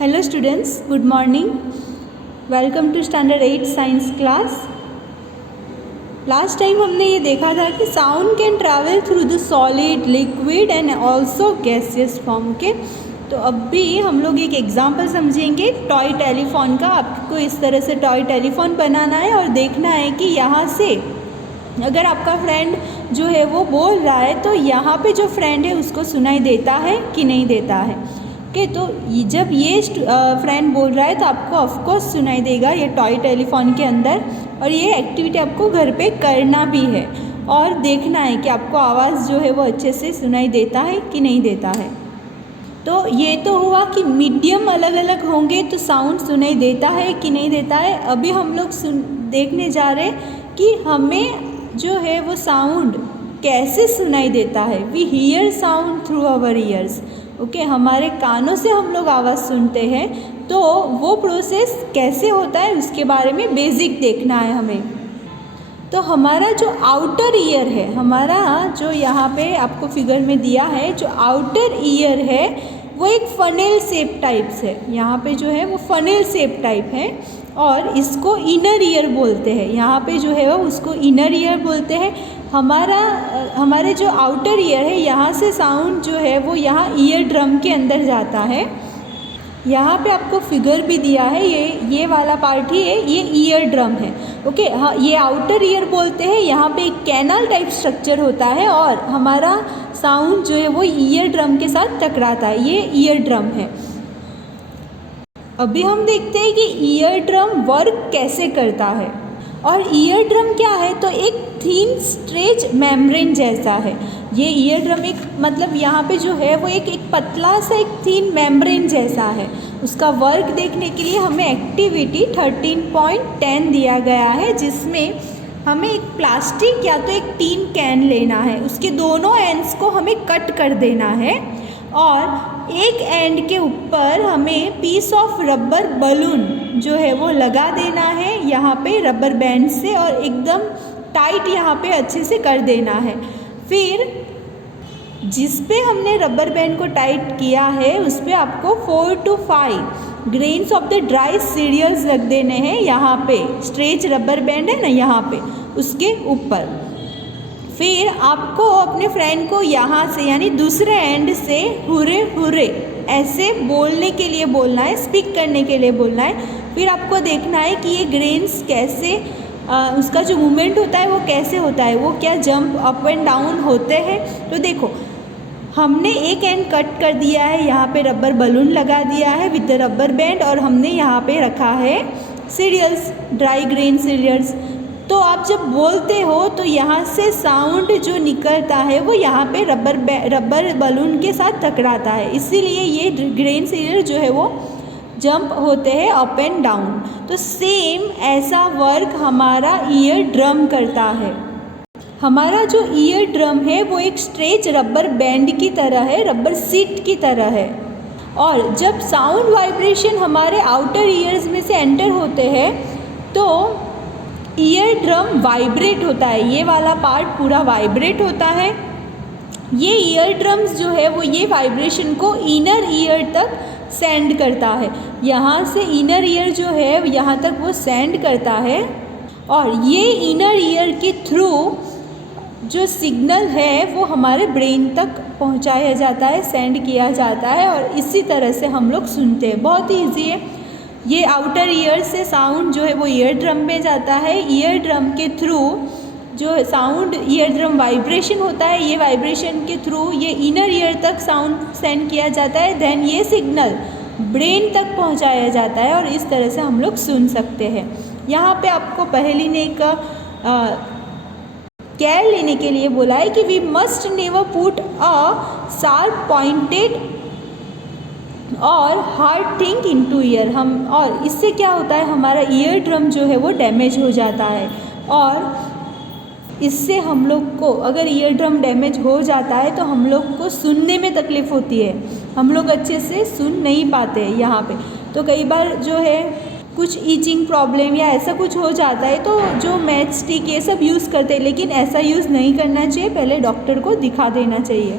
Hello students, good morning. Welcome to standard 8 science class. Last time हमने ये देखा था कि sound can travel through the solid, liquid and also gaseous form के। तो अब भी हम लोग एक एग्जांपल समझेंगे टॉय टेलीफोन का। आपको इस तरह से टॉय टेलीफोन बनाना है और देखना है कि यहाँ से अगर आपका फ्रेंड जो है वो बोल रहा है तो यहाँ पे जो फ्रेंड है उसको सुनाई देता है कि नहीं देता है। ओके, तो जब ये फ्रेंड बोल रहा है तो आपको ऑफकोर्स सुनाई देगा ये टॉय टेलीफोन के अंदर। और ये एक्टिविटी आपको घर पे करना भी है और देखना है कि आपको आवाज़ जो है वो अच्छे से सुनाई देता है कि नहीं देता है। तो ये तो हुआ कि मीडियम अलग अलग होंगे तो साउंड सुनाई देता है कि नहीं देता है। अभी हम लोग देखने जा रहे हैं कि हमें जो है वो साउंड कैसे सुनाई देता है। We hear sound through our ears. Okay, हमारे कानों से हम लोग आवाज़ सुनते हैं, तो वो प्रोसेस कैसे होता है उसके बारे में बेसिक देखना है हमें। तो हमारा जो आउटर ईयर है, हमारा जो यहाँ पे आपको फिगर में दिया है, जो आउटर ईयर है वो एक फनेल शेप टाइप है। यहाँ पे जो है वो फनेल शेप टाइप है और इसको इनर ईयर बोलते हैं। यहाँ पे जो है वो उसको इनर ईयर बोलते हैं। हमारे जो आउटर ईयर है, यहाँ से साउंड जो है वो यहाँ ईयर ड्रम के अंदर जाता है। यहाँ पे आपको फिगर भी दिया है, ये वाला पार्ट ही है, ये ईयर ड्रम है। ओके, हाँ, ये आउटर ईयर बोलते हैं। यहाँ पे एक कैनाल टाइप स्ट्रक्चर होता है और हमारा साउंड जो है वो ईयर ड्रम के साथ टकराता है। ये ईयर ड्रम है। अभी हम देखते हैं कि ईयर ड्रम वर्क कैसे करता है। और ईयर ड्रम क्या है, तो एक थिन स्ट्रेच मेम्ब्रेन जैसा है। ये ईयर ड्रम एक मतलब यहाँ पे जो है वो एक पतला सा एक थिन मेम्ब्रेन जैसा है। उसका वर्क देखने के लिए हमें एक्टिविटी 13.10 दिया गया है, जिसमें हमें एक प्लास्टिक या तो एक टीन कैन लेना है, उसके दोनों एंड्स को हमें कट कर देना है और एक एंड के ऊपर हमें पीस ऑफ रबर बलून जो है वो लगा देना है यहाँ पे रबर बैंड से, और एकदम टाइट यहाँ पे अच्छे से कर देना है। फिर जिस पे हमने रबर बैंड को टाइट किया है उस पे आपको 4 to 5 grains of the dry cereals रख देने हैं। यहाँ पे स्ट्रेच रबर बैंड है ना, यहाँ पे उसके ऊपर। फिर आपको अपने फ्रेंड को यहाँ से यानी दूसरे एंड से हुरे हुरे ऐसे बोलने के लिए बोलना है, स्पीक करने के लिए बोलना है। फिर आपको देखना है कि ये ग्रेन्स कैसे उसका जो मूवमेंट होता है वो कैसे होता है, वो क्या जंप अप एंड डाउन होते हैं। तो देखो, हमने एक एंड कट कर दिया है, यहाँ पे रबर बलून लगा दिया है विद द रबर बैंड, और हमने यहाँ पे रखा है सीरियल्स, ड्राई ग्रेन सीरियल्स। तो आप जब बोलते हो तो यहाँ से साउंड जो निकलता है वो यहाँ पे रबर बलून के साथ टकराता है, इसीलिए ये ग्रेन सीरियल जो है वो जंप होते हैं अप एंड डाउन। तो सेम ऐसा वर्क हमारा ईयर ड्रम करता है। हमारा जो ईयर ड्रम है वो एक स्ट्रेच रबर बैंड की तरह है, रबर सीट की तरह है। और जब साउंड वाइब्रेशन हमारे आउटर ईयर्स में से एंटर होते हैं तो ईयर ड्रम वाइब्रेट होता है। ये वाला पार्ट पूरा वाइब्रेट होता है। ये ईयर ड्रम्स जो है वो ये वाइब्रेशन को इनर ईयर तक सेंड करता है। यहाँ से इनर ईयर जो है यहाँ तक वो सेंड करता है और ये इनर ईयर के थ्रू जो सिग्नल है वो हमारे ब्रेन तक पहुँचाया जाता है, सेंड किया जाता है, और इसी तरह से हम लोग सुनते हैं। बहुत ही ईजी है। ये आउटर ईयर से साउंड जो है वो ईयर ड्रम में जाता है। ईयर ड्रम के थ्रू जो साउंड ईयर ड्रम वाइब्रेशन होता है, ये वाइब्रेशन के थ्रू ये इनर ईयर तक साउंड सेंड किया जाता है। देन ये सिग्नल ब्रेन तक पहुंचाया जाता है और इस तरह से हम लोग सुन सकते हैं। यहाँ पे आपको पहली ने का केयर लेने के लिए बोला है कि we must never put a sharp pointed और हार्ड थिंग इनटू ईयर। हम और इससे क्या होता है, हमारा ईयर ड्रम जो है वो डैमेज हो जाता है और इससे हम लोग को अगर ईयर ड्रम डैमेज हो जाता है तो हम लोग को सुनने में तकलीफ़ होती है, हम लोग अच्छे से सुन नहीं पाते हैं यहाँ पे। तो कई बार जो है कुछ ईचिंग प्रॉब्लम या ऐसा कुछ हो जाता है तो जो मैच स्टिक ये सब यूज़ करते हैं, लेकिन ऐसा यूज़ नहीं करना चाहिए, पहले डॉक्टर को दिखा देना चाहिए।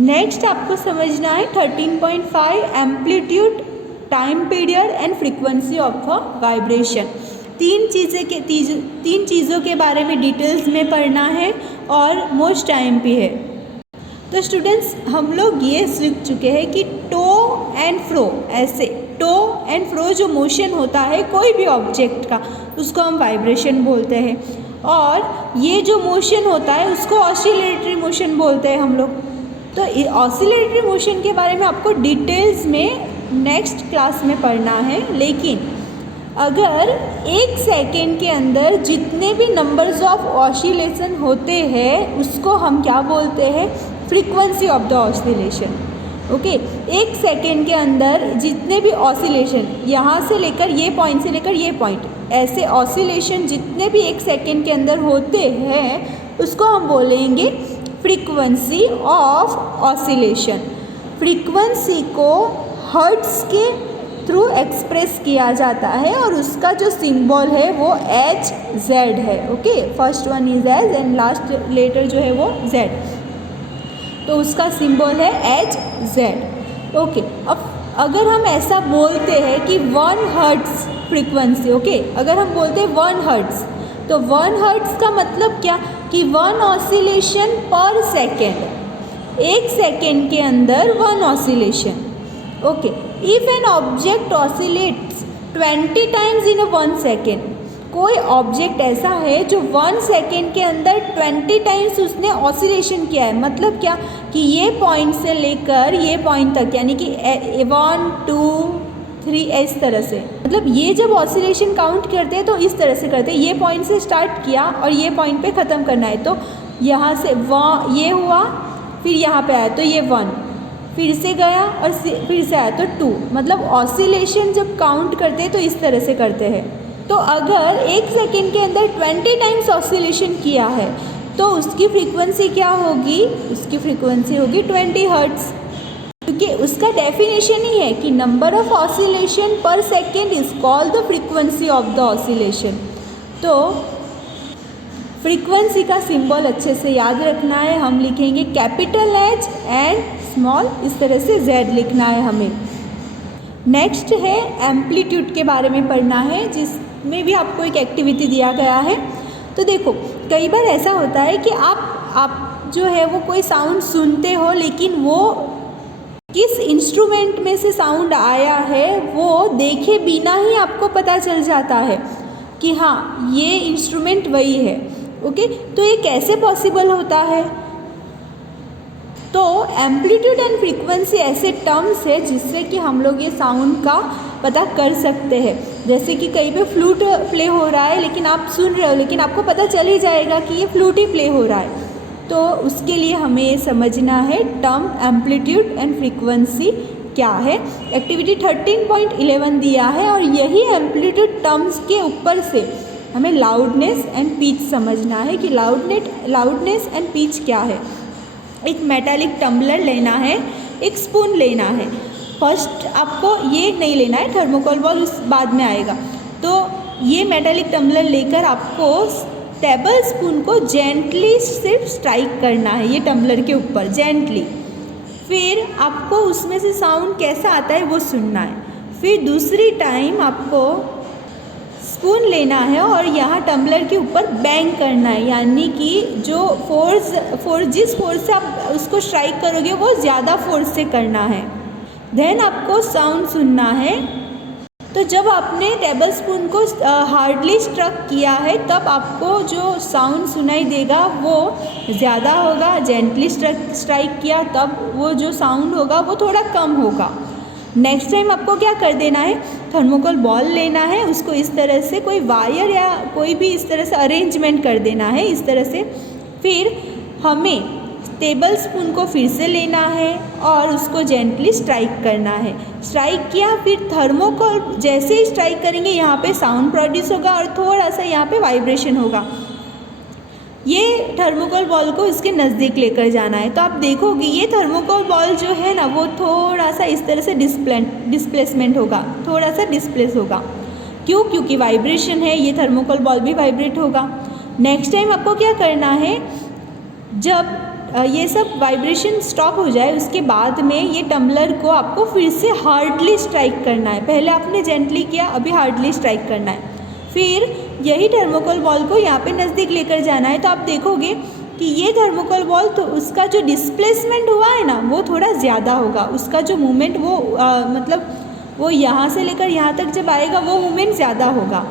नेक्स्ट आपको समझना है 13.5 amplitude time period and frequency of a vibration. तीन चीज़ों के बारे में डिटेल्स में पढ़ना है और मोस्ट टाइम पे है। तो स्टूडेंट्स हम लोग ये सीख चुके हैं कि टो एंड फ्रो, ऐसे टो एंड फ्रो जो मोशन होता है कोई भी ऑब्जेक्ट का, उसको हम वाइब्रेशन बोलते हैं, और ये जो मोशन होता है उसको ऑसिलेटरी मोशन बोलते हैं हम लोग। तो ऑसिलेटरी मोशन के बारे में आपको डिटेल्स में नेक्स्ट क्लास में पढ़ना है, लेकिन अगर एक सेकेंड के अंदर जितने भी नंबर्स ऑफ ऑसिलेशन होते हैं उसको हम क्या बोलते हैं, frequency of the oscillation. Okay, एक सेकेंड के अंदर जितने भी ऑसिलेशन, यहाँ से लेकर ये पॉइंट से लेकर ये पॉइंट, ऐसे ऑसिलेशन जितने भी एक सेकेंड के अंदर होते हैं उसको हम बोलेंगे फ्रीक्वेंसी ऑफ ऑसिलेशन। फ्रीक्वेंसी को हर्ट्ज के थ्रू एक्सप्रेस किया जाता है और उसका जो सिंबल है वो HZ है। Okay, first one is H and last letter जो है वो Z, तो उसका सिंबल है HZ। ओके, अब अगर हम ऐसा बोलते हैं कि 1 हर्ट्ज फ्रीक्वेंसी, ओके, अगर हम बोलते हैं 1 हर्ट्ज, तो 1 हर्ट्ज का मतलब क्या कि 1 ऑसिलेशन पर सेकेंड, एक सेकेंड के अंदर 1 oscillation. Okay, if an object oscillates 20 times in 1 second, कोई ऑब्जेक्ट ऐसा है जो 1 सेकेंड के अंदर 20 टाइम्स उसने ऑसिलेशन किया है, मतलब क्या कि ये पॉइंट से लेकर ये पॉइंट तक, यानी कि 1 2 3 इस तरह से, मतलब ये जब ऑसिलेशन काउंट करते हैं तो इस तरह से करते हैं, ये पॉइंट से स्टार्ट किया और ये पॉइंट पे ख़त्म करना है, तो यहाँ से ये हुआ, फिर यहाँ पे आया तो ये 1, फिर से गया और फिर से आया तो 2, मतलब ऑसिलेशन जब काउंट करते हैं तो इस तरह से करते हैं। तो अगर एक सेकेंड के अंदर 20 टाइम्स ऑसिलेशन किया है तो उसकी फ्रीक्वेंसी क्या होगी, उसकी फ्रीक्वेंसी होगी 20 हर्ट्ज, क्योंकि उसका डेफिनेशन ही है कि नंबर ऑफ ऑसिलेशन पर second is called the frequency of the oscillation. तो फ्रीक्वेंसी का सिंबल अच्छे से याद रखना है, हम लिखेंगे कैपिटल H एंड स्मॉल, इस तरह से Z लिखना है हमें। नेक्स्ट है एम्पलीट्यूड के बारे में पढ़ना है, जिसमें भी आपको एक एक्टिविटी दिया गया है। तो देखो, कई बार ऐसा होता है कि आप जो है वो कोई साउंड सुनते हो, लेकिन वो किस इंस्ट्रूमेंट में से साउंड आया है वो देखे बिना ही आपको पता चल जाता है कि हाँ ये इंस्ट्रूमेंट वही है। ओके, तो ये कैसे पॉसिबल होता है? तो एम्पलीट्यूड एंड फ्रीक्वेंसी ऐसे टर्म्स है जिससे कि हम लोग ये साउंड का पता कर सकते हैं। जैसे कि कहीं पे फ्लूट प्ले हो रहा है लेकिन आप सुन रहे हो, लेकिन आपको पता चल ही जाएगा कि ये फ्लूट ही प्ले हो रहा है। तो उसके लिए हमें ये समझना है टर्म एम्पलीट्यूड एंड फ्रीक्वेंसी क्या है। एक्टिविटी 13.11 दिया है और यही एम्पलीट्यूड टर्म्स के ऊपर से हमें लाउडनेस एंड पिच समझना है कि लाउडनेस एंड पिच क्या है। एक मेटालिक टम्बलर लेना है, एक स्पून लेना है। फर्स्ट आपको ये नहीं लेना है, थर्मोकोल बॉल उस बाद में आएगा। तो ये मेटालिक टम्बलर लेकर आपको टेबल स्पून को जेंटली सिर्फ स्ट्राइक करना है ये टम्बलर के ऊपर, जेंटली। फिर आपको उसमें से साउंड कैसा आता है वो सुनना है। फिर दूसरी टाइम आपको स्पून लेना है और यहाँ टम्बलर के ऊपर बैंग करना है, यानी कि जो फोर्स जिस फोर्स से आप उसको स्ट्राइक करोगे वो ज़्यादा फोर्स से करना है। देन आपको साउंड सुनना है। तो जब आपने टेबल स्पून को हार्डली स्ट्रक किया है तब आपको जो साउंड सुनाई देगा वो ज़्यादा होगा, जेंटली स्ट्राइक किया तब वो जो साउंड होगा वो थोड़ा कम होगा। नेक्स्ट टाइम आपको क्या कर देना है, थर्मोकोल बॉल लेना है, उसको इस तरह से कोई वायर या कोई भी इस तरह से अरेंजमेंट कर देना है इस तरह से। फिर हमें टेबल स्पून को फिर से लेना है और उसको जेंटली स्ट्राइक करना है। स्ट्राइक किया, फिर थर्मोकोल जैसे ही स्ट्राइक करेंगे यहाँ पे साउंड प्रोड्यूस होगा और थोड़ा सा यहाँ पे वाइब्रेशन होगा। ये थर्मोकोल बॉल को इसके नज़दीक लेकर जाना है। तो आप देखोगे ये थर्मोकोल बॉल जो है ना वो थोड़ा सा इस तरह से डिस्प्लेसमेंट होगा, थोड़ा सा डिस्प्लेस होगा। क्यों? क्योंकि वाइब्रेशन है, ये थर्मोकोल बॉल भी वाइब्रेट होगा। नेक्स्ट टाइम आपको क्या करना है, जब ये सब वाइब्रेशन स्टॉप हो जाए उसके बाद में ये टम्बलर को आपको फिर से हार्डली स्ट्राइक करना है। पहले आपने जेंटली किया, अभी हार्डली स्ट्राइक करना है। फिर यही थर्मोकोल बॉल को यहाँ पे नज़दीक लेकर जाना है। तो आप देखोगे कि ये थर्मोकोल बॉल तो उसका जो डिस्प्लेसमेंट हुआ है ना वो थोड़ा ज़्यादा होगा, उसका जो मूवमेंट वो मतलब वो यहाँ से लेकर यहाँ तक जब आएगा वो मूवमेंट ज़्यादा होगा,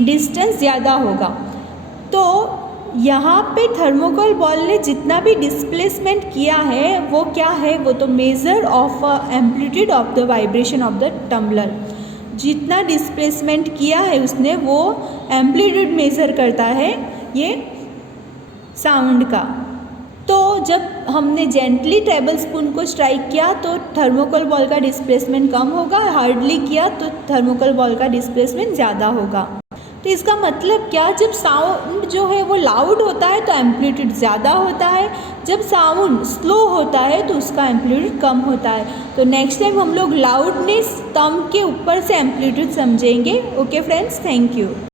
डिस्टेंस ज़्यादा होगा। तो यहाँ पे थर्मोकोल बॉल ने जितना भी डिस्प्लेसमेंट किया है वो क्या है, वो तो measure of amplitude of the vibration of the tumbler. जितना डिस्प्लेसमेंट किया है उसने वो एम्पलीट्यूड मेज़र करता है ये साउंड का। तो जब हमने जेंटली टेबल स्पून को स्ट्राइक किया तो थर्मोकोल बॉल का डिस्प्लेसमेंट कम होगा, हार्डली किया तो थर्मोकोल बॉल का डिस्प्लेसमेंट ज़्यादा होगा। तो इसका मतलब क्या, जब साउंड जो है वो लाउड होता है तो एम्पलीट्यूड ज़्यादा होता है, जब साउंड स्लो होता है तो उसका एम्पलीट्यूड कम होता है। तो नेक्स्ट टाइम हम लोग लाउडनेस टर्म के ऊपर से एम्पलीट्यूड समझेंगे। Okay friends, thank you.